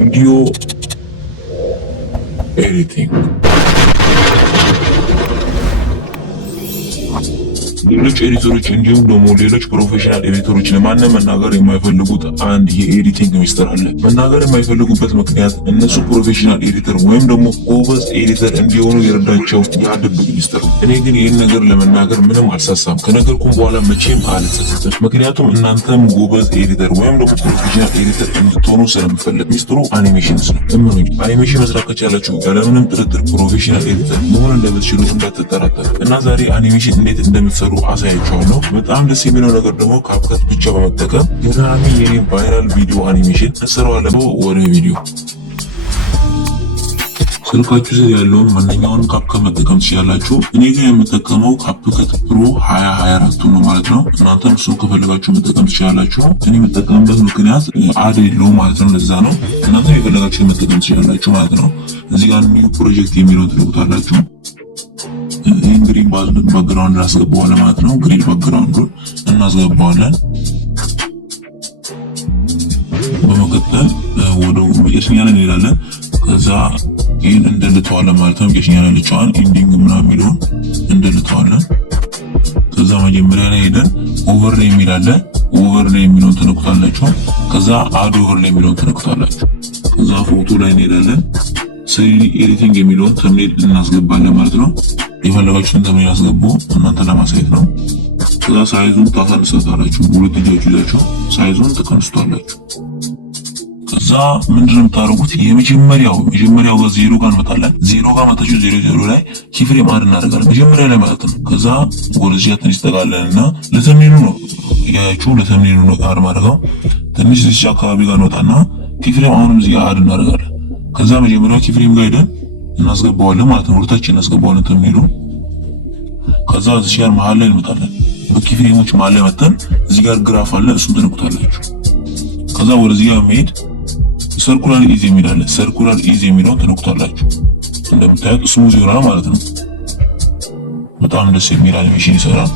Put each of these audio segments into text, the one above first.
ቪዲዮ ኤዲቲንግ ሌሎች ኤዲተሮች እንዲሁም ደግሞ ሌሎች ፕሮፌሽናል ኤዲተሮች ለማንም መናገር የማይፈልጉት አንድ የኤዲቲንግ ሚስጥር አለ። መናገር የማይፈልጉበት ምክንያት እነሱ ፕሮፌሽናል ኤዲተር ወይም ደግሞ ጎበዝ ኤዲተር እንዲሆኑ የረዳቸው ያ ድብቅ ሚስጥር ነው። እኔ ግን ይህን ነገር ለመናገር ምንም አልሳሳም። ከነገርኩም በኋላ መቼም አልጸጸትም። ምክንያቱም እናንተም ጎበዝ ኤዲተር ወይም ደግሞ ፕሮፌሽናል ኤዲተር እንድትሆኑ ስለምፈልግ። ሚስጥሩ አኒሜሽንስ ነው። እመኑኝ፣ አኒሜሽን መስራት ከቻላችሁ ያለምንም ጥርጥር ፕሮፌሽናል ኤዲተር መሆን እንደምትችሉ እንዳትጠራጠሩ እና ዛሬ አኒሜሽን እንዴት እንደምትሰሩ አሳያችኋለሁ። በጣም ደስ የሚለው ነገር ደግሞ ካፕከት ብቻ በመጠቀም ገራሚ የኔ ቫይራል ቪዲዮ አኒሜሽን እንሰራዋለን። ወደ ቪዲዮ ስልካችሁ ስር ያለውን ማንኛውንም ካፕከት መጠቀም ትችላላችሁ። እኔ ግን የምጠቀመው ካፕከት ፕሮ 2024 ነው ማለት ነው። እናንተም እሱን ከፈለጋችሁ መጠቀም ትችላላችሁ። እኔ የምጠቀምበት ምክንያት አድ የለውም ማለት ነው። ለዛ ነው። እናንተም የፈለጋችሁ መጠቀም ትችላላችሁ ማለት ነው። እዚህ ጋር ኒው ፕሮጀክት የሚለውን ትልቁታላችሁ። ይህን ግሪን ባክግራውንድ እናስገባዋለን ማለት ነው። ግሪን ባክግራውንዱን እናስገባዋለን። በመቀጠል ወደ መጨረሻ ላይ እንሄዳለን። ከዛ ይህን እንደልተዋለን ማለት ነው። መጨረሻ ላይ ልቻዋን ኢንዲንግ ምናምን የሚለውን እንደልተዋለን። ከዛ መጀመሪያ ላይ ሄደን ኦቨርሌይ የሚላለን ኦቨርሌይ የሚለውን ትነኩታላችሁ። ከዛ አድ ኦቨርሌይ የሚለውን ትነኩታላችሁ። ከዛ ፎቶ ላይ እንሄዳለን። ስሪዲ ኤዲቲንግ የሚለውን ተምኔል እናስገባለን ማለት ነው። የፈለጋችሁትን ተምኔል አስገቡ፣ እናንተ ለማሳየት ነው። ከዛ ሳይዙን ታሳንሳላችሁ። ሁለት እጃችሁ ይዛችሁ ሳይዙን ተቀንስቷላችሁ። ከዛ ምንድነው የምታደርጉት? የመጀመሪያው ጋር ዜሮ ጋር እንመጣለን። ዜሮ ጋር መጣችሁ 00 ላይ ኪፍሬም አድ እናደርጋለን መጀመሪያ ላይ ማለት ነው። ከዛ ወደዚህ ትንሽ ተጋለንና ለተምኔሉ ነው ያያችሁ፣ ለተምኔሉ ነው አድ ማድረጋው። ትንሽ እዚህ አካባቢ ጋር እንወጣና ኪፍሬም አሁንም እዚህ አድ እናደርጋለን። ከዛ መጀመሪያው ኪፍሬም ጋር ሄደን እናስገባዋለን ማለት ነው። ወደታችን እናስገባዋለን ተምኔሉ። ከዛ እዚህ ጋር መሃል ላይ እንመጣለን። በኪፍሬሞች መሃል ላይ መጣን። እዚህ ጋር ግራፍ አለ፣ እሱን ትነኩታላችሁ። ከዛ ወደዚህ ጋር መሄድ ሰርኩላር ኢዝ የሚላል ሰርኩላር ኢዝ የሚለውን ትነኩታላችሁ። እንደምታዩት ስሙዝ ይሆናል ማለት ነው። በጣም ደስ የሚል አኒሜሽን ይሰራል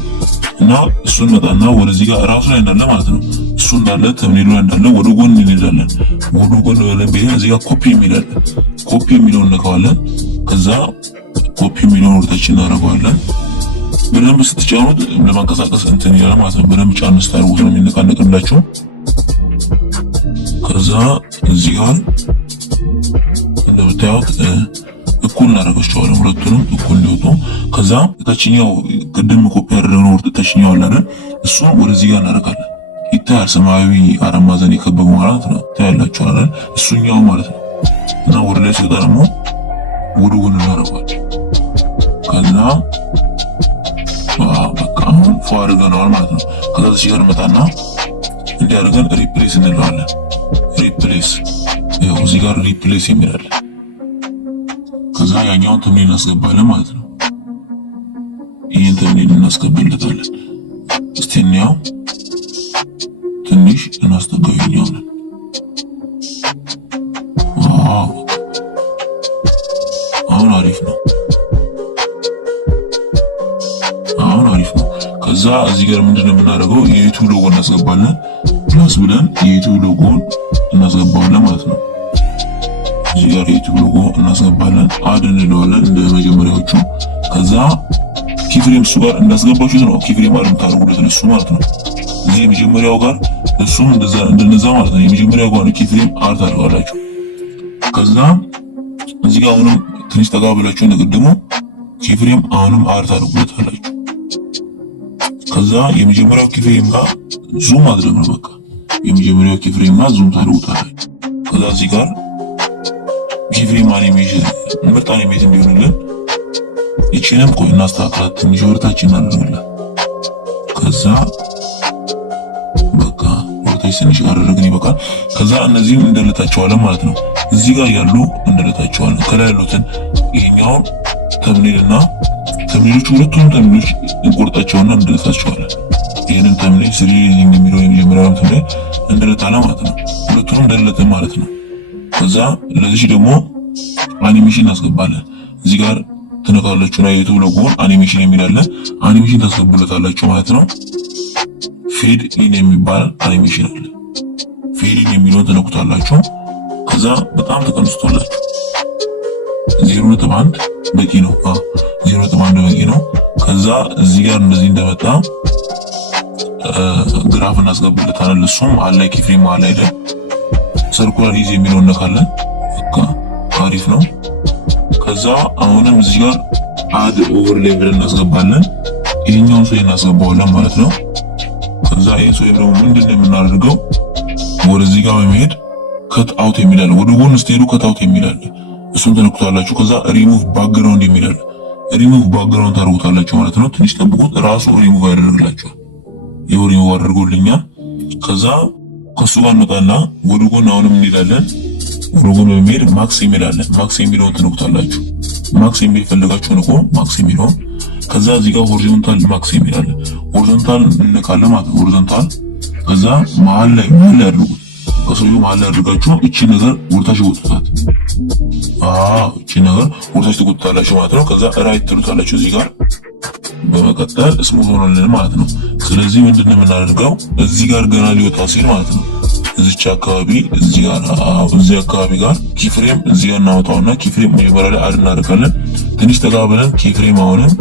እና እሱን መጣና ወደዚህ ጋር ራሱ ላይ እንዳለ ማለት ነው። እሱ እንዳለ ተምኔሉ ላይ እንዳለ ወደ ጎን እንይዛለን። ወደ ጎን ወለን ቢሆን እዚህ ጋር ኮፒ የሚላል ኮፒ የሚለውን ነካዋለን። ከዛ ኮፒ የሚለውን ወደታችን እናደርገዋለን። በደንብ ስትጫኑት ለማንቀሳቀስ እንትን ይላል ማለት ነው። በደንብ ጫን ስታደርጉት ነው የሚነቃነቅላችሁ። ከዛ እዚህ ጋር እንደምታዩት እኩል እናደርጋቸዋለን፣ ሁለቱንም እኩል እንዲወጡ። ከዛ ታችኛው ቅድም ኮፒ ያደረግነው ወደ ታችኛው አለ አይደል? እሱን ወደዚህ ጋር እናደርጋለን። ይታያል፣ ሰማያዊ አራት ማዕዘን የከበበው ማለት ነው። ታያላችሁ አይደል? እሱኛው ማለት ነው። እና ወደ ላይ ሲወጣ ደግሞ ወደ ጎን እናደርጋለን። ከዛ በቃ አሁን ፎ አድርገነዋል ማለት ነው። ከዛ እዚህ ጋር መጣና እንዲያደርገን ሪፕሌስ እንለዋለን። ሪፕሌስ ያው እዚህ ጋር ሪፕሌስ የሚላል። ከዛ ያኛውን ተምኔል እናስገባለን ማለት ነው። ይሄን ተምኔል እናስገባለታለን። እስቲ እንያው፣ ትንሽ እናስተጋየኛው ነው። አሁን አሪፍ ነው። ከዛ እዚህ ጋር ምንድነው የምናደርገው? የዩቲዩብ ሎጎ እናስገባለን። ፕላስ ብለን የዩቲዩብ ሎጎን እናስገባለን ማለት ነው። እዚህ ጋር የዩቲዩብ ሎጎ እናስገባለን። አድ እንለዋለን እንደ መጀመሪያዎቹ። ከዛ ኪፍሬም እሱ ጋር እንዳስገባችሁት ነው ኪፍሬም አድ የምታደርጉለት እሱ ማለት ነው። እዚህ የመጀመሪያው ጋር እሱም እንደዛ ማለት ነው። የመጀመሪያው ጋር ኪፍሬም አድ ታደርጋላችሁ። ከዛ እዚህ ጋር አሁንም ትንሽ ጠጋ ብላችሁ እንደቀደሙ ኪፍሬም አሁንም አድ ታደርጉለታላችሁ። ከዛ የመጀመሪያው ኪፍሬም ጋር ዙም ማድረግ ነው። በቃ የመጀመሪያው ኪፍሬም ጋር ዙም ታደርጉታላችሁ። ከዛ እዚህ ጋር ኪፍሬም አኒሜሽን ምርጥ አኒሜሽን እንዲሆንልን ይችንም ቆይ እናስተካክላት፣ ትንሽ ወርታችን እናደርግላት። ከዛ በቃ ወርታችን ትንሽ አደረግን ይበቃል። ከዛ እነዚህም እንደልታቸዋለን ማለት ነው። እዚህ ጋር ያሉ እንደልታቸዋለን። ከላይ ያሉትን ይሄኛውን ተምኔልና ተምኔሎቹ ሁለቱም ተምኔሎች እንቆርጣቸውና እንደልታቸዋለን። ይሄንን ተምኔል ስሪ የሚለው የመጀመሪያውን ተምኔል እንደልታለ ማለት ነው። ሁለቱንም እንደልተን ማለት ነው። ከዛ ለዚህ ደግሞ አኒሜሽን እናስገባለን። እዚህ ጋር ትነካላችሁና የዩቲዩብ ሎጎን አኒሜሽን የሚላለ አኒሜሽን ታስገቡለታላችሁ ማለት ነው። ፌድ ኢን የሚባል አኒሜሽን አለ። ፌድ ኢን የሚለውን ትነኩታላችሁ። ከዛ በጣም ተቀንስቶላችሁ 0.1 በቂ ነው። 0.1 በቂ ነው። ከዛ እዚህ ጋር እንደዚህ እንደመጣ ግራፍ እናስገባለታለን። እሱም አለ ኪፍሬም አለ አይደል ሰርኩላር ኢዝ የሚለውን ነካለን። በቃ አሪፍ ነው። ከዛ አሁንም እዚህ ጋር አድ ኦቨርሌይ ብለን እናስገባለን። ይሄኛውን ሰው እናስገባዋለን ማለት ነው። ከዛ ይሄ ሰው ደግሞ ምንድነው የምናደርገው ወደዚህ ጋር በመሄድ ከት አውት የሚላል ወደ ጎን ስትሄዱ ከት አውት የሚላል እሱን ተነኩታላችሁ። ከዛ ሪሙቭ ባክግራውንድ የሚላል ሪሙቭ ባክግራውንድ ታደርጉታላችሁ ማለት ነው። ትንሽ ጠብቁት፣ ራሱ ሪሙቭ ያደርግላችኋል። ይሄው ሪሙቭ አድርጎልኛል። ከዛ ከሱ ጋር እንወጣና ወደ ጎን አሁንም እንሄዳለን። ወደ ጎን በመሄድ ማክስ የሚላለን ማክስ የሚለውን ተነኩታላችሁ። ማክስ የሚል ፈልጋችሁ ነው ማክስ የሚለውን። ከዛ እዚህ ጋር ሆሪዞንታል ማክስ የሚላለን ሆሪዞንታል እንነካለን ማለት ነው። ሆሪዞንታል ከዛ መሀል ላይ አድርጉት። ከሰውየው መሀል ላይ አድርጋችሁ እቺ ነገር ወርታሽ ወጥቷት እቺ ነገር ወርታሽ ትቆጣላችሁ ማለት ነው። ከዛ ራይት ትሉታላችሁ እዚህ ጋር በመቀጠል ስሙዝ ሆኖልን ማለት ነው። ስለዚህ ምንድነው የምናደርገው እዚህ ጋር ገና ሊወጣ ሲል ማለት ነው እዚች አካባቢ እዚህ አካባቢ ጋር ኪፍሬም እዚህ ጋር እናወጣውና ኪፍሬም መጀመሪያ ላይ አድ እናደርጋለን። ትንሽ ተጋብለን ኪፍሬም አሁንም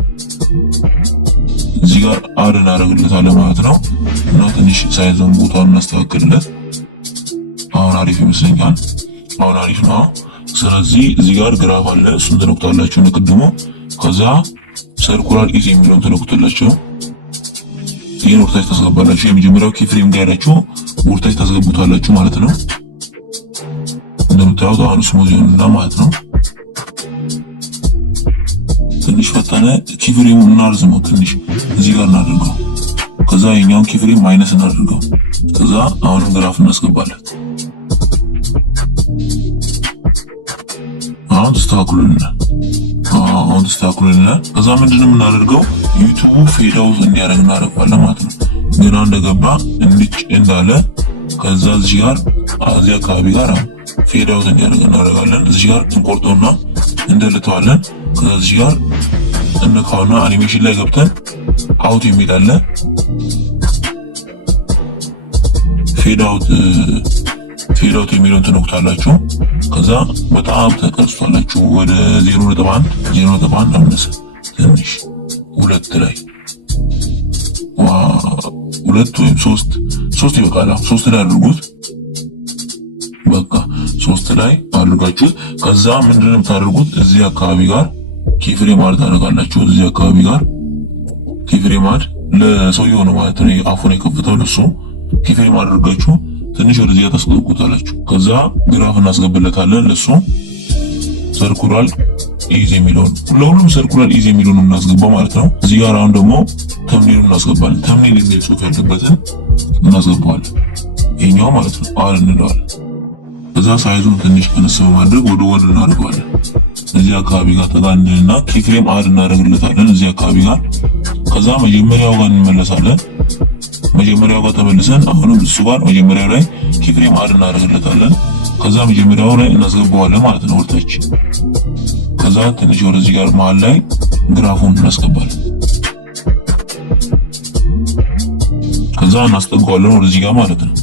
እዚህ ጋር አድ እናደርግለታለን ማለት ነው። እና ትንሽ ሳይዙን ቦታውን እናስተካክልለት። አሁን አሪፍ ይመስለኛል። አሁን አሪፍ ነው። ስለዚህ እዚህ ጋር ግራፍ አለ እሱን ተነኩታላችሁ እንደቀድሞ። ከዛ ሰርኩላር ኢዝ የሚለውን ተነኩታላችሁ። ይሄን ወርታች ታስገባላችሁ። የመጀመሪያው ኪፍሬም ጋር ያላችሁ ወርታች ታስገቡታላችሁ ማለት ነው። እንደምታዩት አሁን ስሙዝ ይሆንና ማለት ነው። ትንሽ ፈጠነ። ኪፍሬሙን እናርዝመው ትንሽ እዚህ ጋር እናድርገው። ከዛ የኛውን ኪፍሬም ማይነስ እናድርገው። ከዛ አሁንም ግራፍ እናስገባለን። አሁን ተስተካክሎልናል። ከዛ ምንድነው የምናደርገው ዩቲዩብ ፌድ አውት እንዲያደርግ እናደርጋለን ማለት ነው። ገና እንደገባ እንድጭ እንዳለ ከዛ እዚህ ጋር እዚህ አካባቢ ጋር ፌድ አውት እንዲያደርግ እናደርጋለን። እዚህ ጋር እንቆርጠውና እንደልተዋለን። ከዛ እዚህ ጋር እንካውና አኒሜሽን ላይ ገብተን አውት የሚላለ ፌድ አውት የሚለውን ትነኩታላችሁ። ከዛ በጣም ተቀርጿላችሁ ወደ 0.1 አምስት ትንሽ 2 ላይ 2 ወይም 3 ይበቃል። 3 ላይ አድርጉት። በቃ 3 ላይ አድርጋችሁት ከዛ ምንድነው የምታደርጉት እዚህ አካባቢ ጋር ኪፍሬም አድ ታደርጋላችሁ። እዚህ አካባቢ ጋር ኪፍሬም አድ ለሰውየው ነው ማለት ነው። አፉን የከፍተው ለሱ ኪፍሬም አድርጋችሁ ትንሽ ወደዚህ ታስገቡታላችሁ። ከዛ ግራፍ እናስገባለታለን። ለሱ ሰርኩላር ኢዝ የሚለውን ለሁሉም ሰርኩላር ኢዝ የሚለውን እናስገባው ማለት ነው። እዚህ ጋር አሁን ደግሞ ተምኔሉን እናስገባለን። ተምኔል የሚል ጽሑፍ ያለበትን እናስገባዋለን። ይሄኛው ማለት ነው አል እንለዋለን። ከዛ ሳይዙን ትንሽ ቀነስ በማድረግ ወደ ጎን እናደርገዋለን። እዚህ አካባቢ ጋር ተጋንንና ኪፍሬም አድ እናደርግለታለን እዚህ አካባቢ ጋር። ከዛ መጀመሪያው ጋር እንመለሳለን። መጀመሪያው ጋር ተመልሰን አሁንም እሱ ጋር መጀመሪያው ላይ ኪፍሬም አድ እናደርግለታለን። ከዛ መጀመሪያው ላይ እናስገባዋለን ማለት ነው ወርታች። ከዛ ትንሽ ወደዚህ ጋር መሀል ላይ ግራፉን እናስገባለን። ከዛ እናስጠጋዋለን ወደዚህ ጋር ማለት ነው።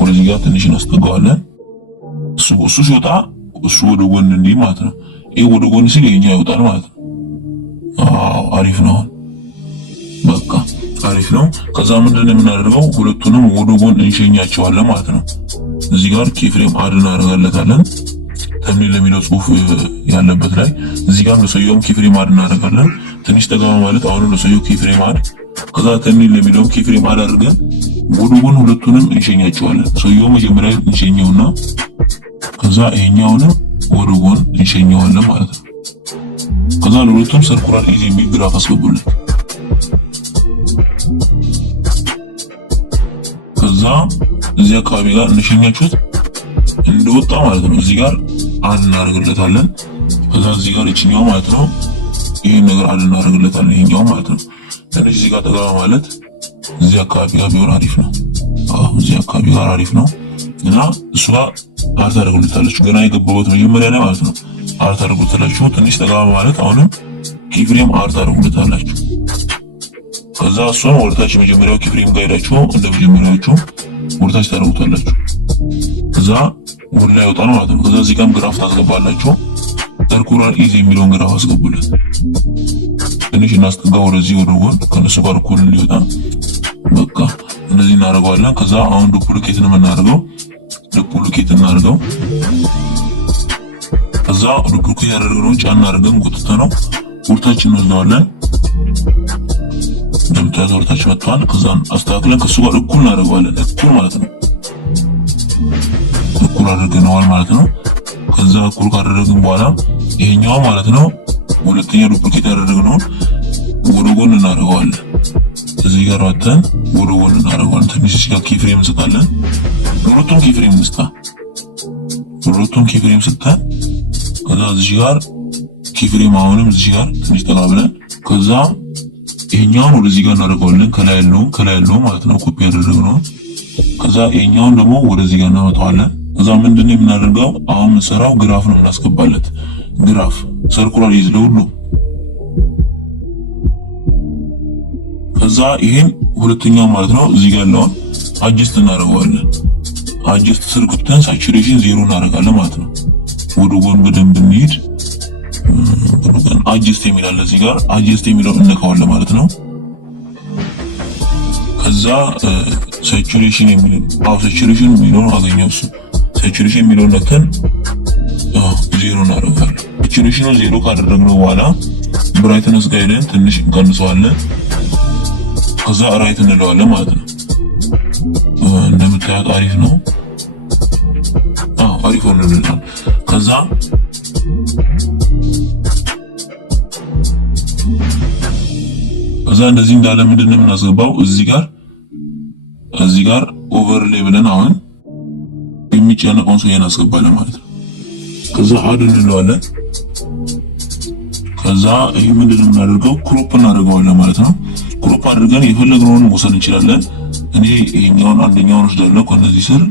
ወደዚህ ጋር ትንሽ እናስጠጋዋለን። እሱ ሲወጣ እሱ ወደ ጎን እንዲህ ማለት ነው። ይሄ ወደ ጎን ሲል የኛ ይወጣል ማለት ነው። አሪፍ ነው። በቃ አሪፍ ነው። ከዛ ምንድነው የምናደርገው ሁለቱንም ወደ ጎን እንሸኛቸዋለን ማለት ነው። እዚህ ጋር ኪፍሬም አድ እናደርጋለታለን ተምኔል ለሚለው ጽሑፍ ያለበት ላይ። እዚህ ጋር ለሰውየውም ኪፍሬም አድ እናደርጋለን። ትንሽ ተጋማ ማለት አሁንም ለሰውየው ኪፍሬም አድ። ከዛ ተምኔል ለሚለው ኪፍሬም አድ አድርገን ወደ ጎን ሁለቱንም እንሸኛቸዋለን። ሰውየው መጀመሪያ እንሸኘውና ከዛ ይሄኛውንም ወደ ጎን እንሸኘዋለን ማለት ነው። ከዛ ለሁለቱም ሰርኩላር ኢዝ የሚል ግራፍ አስገቡለት። ከዛ እዚህ አካባቢ ጋር እንሸኛችሁት እንደወጣ ማለት ነው። እዚህ ጋር አድ እናደርግለታለን። ከዛ እዚህ ጋር እቺኛው ማለት ነው ይሄን ነገር አድ እናደርግለታለን። ይሄኛው ማለት ነው ትንሽ እዚህ ጋር ተጋባ ማለት እዚህ አካባቢ ጋር ቢሆን አሪፍ ነው። እዚህ አካባቢ ጋር አሪፍ ነው እና እሱ ጋር አድ ታደርጉለታላችሁ። ገና የገባበት መጀመሪያ ላይ ማለት ነው አድ ታደርጉለታላችሁ። ትንሽ ተጋባ ማለት አሁንም ኪፍሬም አድ ታደርጉለታላችሁ። ከዛ እሱን ወርታች መጀመሪያው ኪፍሬም ጋር ሄዳችሁ እንደ መጀመሪያዎቹ ወርታች ታደርጉታላችሁ። ከዛ ከዛ ወደ ላይ ወጣ ነው ማለት ነው። ከዛ እዚህ ጋር ግራፍ ታስገባላችሁ። ሰርኩላር ኢዝ የሚለውን ግራፍ አስገቡለት። ትንሽ እናስጠጋ ወደዚህ ወደ ጎን ከነሱ ጋር እኩል እንዲወጣ በቃ እንደዚህ እናደርገዋለን። ከዛ አሁን ዱፕሊኬት ነው የምናደርገው። ዱፕሊኬት እናደርገው። ከዛ ዱፕሊኬት ያደረግነውን ጫን አድርገን ጎትተነው ወርታችን እንወስደዋለን። እንደምታዩት ወርታችን መጥቷል። ከዛ አስተካክለን ከሱ ጋር እኩል እናደርገዋለን። እኩል ማለት ነው። እኩል አድርገነዋል ማለት ነው። ከዛ እኩል ካደረግን በኋላ ይሄኛው ማለት ነው ሁለተኛ ዱፕሊኬት ያደረግነውን ወደ ጎን እናደርገዋለን። እዚህ ጋር ወጥተን ወደ ጎን እናደርገዋለን። ትንሽ እዚህ ጋር ኪፍሬም እንሰጣለን። ሁለቱም ኪፍሬም እንስጣ። ሁለቱም ኪፍሬም ሰጥተን ከዛ እዚህ ጋር ኪፍሬም አሁንም እዚህ ጋር ትንሽ ጠጋ ብለን ከዛ ይሄኛውን ወደዚህ ጋር እናደርገዋለን። ከላይ ያለውን ማለት ነው ኮፒ ያደረግነው። ከዛ ይሄኛውን ደግሞ ወደዚህ ጋር እናመጣዋለን። ከዛ ምንድነው የምናደርገው አሁን እንሰራው ግራፍ ነው እናስገባለት። ግራፍ ሰርኩላር ኢዝ ለሁሉ። ከዛ ይሄን ሁለተኛው ማለት ነው እዚህ ጋር ያለውን አጀስት እናደርገዋለን። አጀስት ስርኩተን ሳቹሬሽን 0 እናደርጋለን ማለት ነው። ወደ ጎን በደንብ እንሂድ። አጀስት የሚላል እዚህ ጋር አጀስት የሚለውን እንነካዋለን ማለት ነው። ከዛ ሳቹሬሽን የሚለውን አገኘው። እሱ ሳቹሬሽን የሚለውን ነክተን 0 እናደርጋለን። ሳቹሬሽኑ 0 ካደረግነው በኋላ ብራይትነስ ጋር ሄደን ትንሽ እንቀንሰዋለን። ከዛ ራይት እንለዋለን ማለት ነው። እንደምታዩት አሪፍ ነው። አሪፍ ሆኖልናል። ከዛ እንደዚህ እንዳለ ምንድነው የምናስገባው እዚህ ጋር ኦቨርሌይ ብለን አሁን የሚጨነቀውን ሰው እናስገባለን ማለት ነው። ከዛ አድ እንለዋለን። ከዛ ይሄ ምንድነው የምናደርገው ክሮፕ እናደርገዋለን ማለት ነው። ክሮፕ አድርገን የፈለግነውን መውሰድ እንችላለን። እኔ ይሄኛውን አንደኛውን ወስዳለሁ። ከነዚህ ስር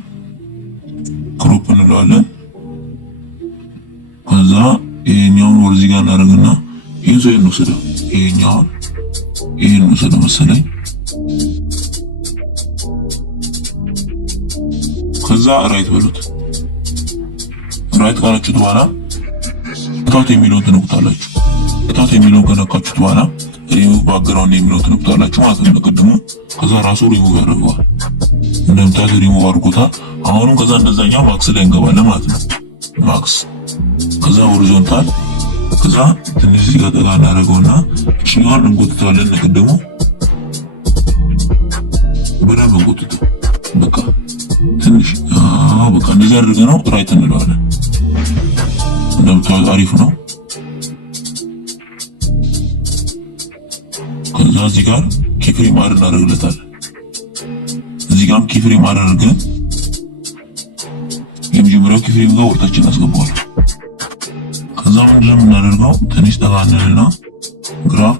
ክሮፕ እንለዋለን። ከዛ ይሄኛውን ወደዚህ ጋር እናደርግና ይሄን እንወስደው። ይሄን ወሰደ መሰለኝ። ከዛ ራይት በሉት። ራይት ካላችሁት በኋላ ታውት የሚለውን ትነኩታላችሁ። ታውት የሚለውን ከነካችሁት በኋላ ሪሙቭ ባክግራውንድ የሚለውን ትነኩታላችሁ ማለት ነው። ቀድሞ ከዛ ራሱ ሪሙቭ ያደርገዋል። እንደምታዩት ሪሙቭ አድርጎታል። አሁንም ከዛ እንደዛኛው ማክስ ላይ እንገባለን ማለት ነው። ማክስ ከዛ ሆሪዞንታል ከዛ ትንሽ እዚህ ጋር ጠጋ እናደርገውና እችኛዋን እንጎትተዋለን። ደግሞ በደንብ እንጎትተው በቃ ትንሽ በቃ እንደዚህ አድርገነው ራይት እንለዋለን። እንደምታዩት አሪፍ ነው። ከዛ እዚህ ጋር ኪፍሬም አድ እናደርግለታለን። እዚህ ጋርም ኪፍሬም አድርገን የመጀመሪያው ኪፍሬም ጋር ወርታችን እናስገባዋለን። ከዛ ምንድነው የምናደርገው ትንሽ ጠጋ እንልና ግራፍ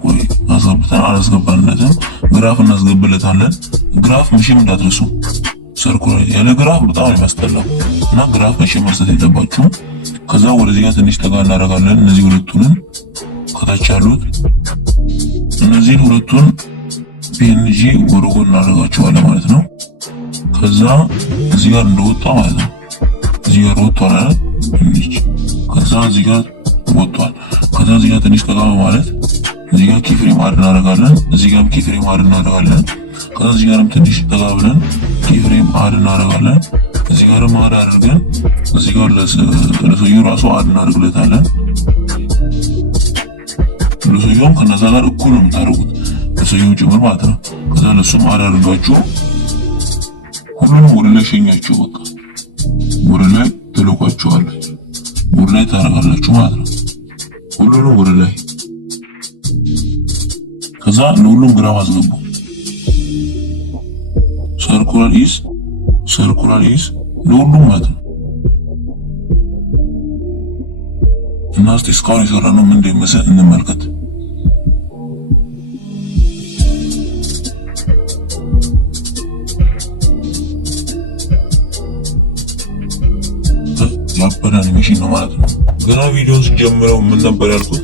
አላስገባንለትም ግራፍ እናስገባለታለን። ግራፍ መቼም እንዳትረሱ ሰርኩላር ያለ ግራፍ በጣም የሚያስጠላው እና ግራፍ መቼም መስጠት የለባችሁም። ከዛ ወደዚህ ጋር ትንሽ ጠጋ እናደርጋለን። እነዚህ ሁለቱንም ከታች ያሉት እነዚህን ሁለቱን ፒኤንጂ ወደ ጎን እናደርጋቸዋለን ማለት ነው። ከዛ እዚህ ጋር እንደወጣ ማለት ነው። እዚህ ጋር ወጥቷል። ከዛ እዚህ ጋር ወጥቷል። ከዛ እዚህ ጋር ትንሽ ጠጋ ማለት እዚህ ጋር ኪፍሬም አድ እናደርጋለን። እዚህ ጋር ኪፍሬም አድ እናደርጋለን። ከዛ እዚህ ጋርም ትንሽ ጠጋ ብለን ኪፍሬም አድ እናደርጋለን። እዚህ ጋርም አድ አድርገን እዚህ ጋር ለሰውየው ራሱ አድ እናደርግለታለን። ለሰውየውም ከነዛ ጋር እኩል ነው የምታደርጉት ለሰውየው ጭምር ማለት ነው። ከዛ ለሱም አድ አድርጋችሁ ሁሉንም ወደ ላይ ሸኛችሁ በቃ ወደ ላይ ትልኳችኋለች። ወደ ላይ ታደርጋላችሁ ማለት ነው። ሁሉንም ወደ ላይ ከዛ ለሁሉም ግራፍ አስገቡ። ሰርኩላር ኢዝ ለሁሉም ማለት ነው። እና እስቲ እስካሁን የሰራነው ምን እንደሚመስል እንመልከት። ያበደ አኒሜሽን ነው ማለት ነው። ገና ቪዲዮን ስጀምረው ምን ነበር ያልኩት?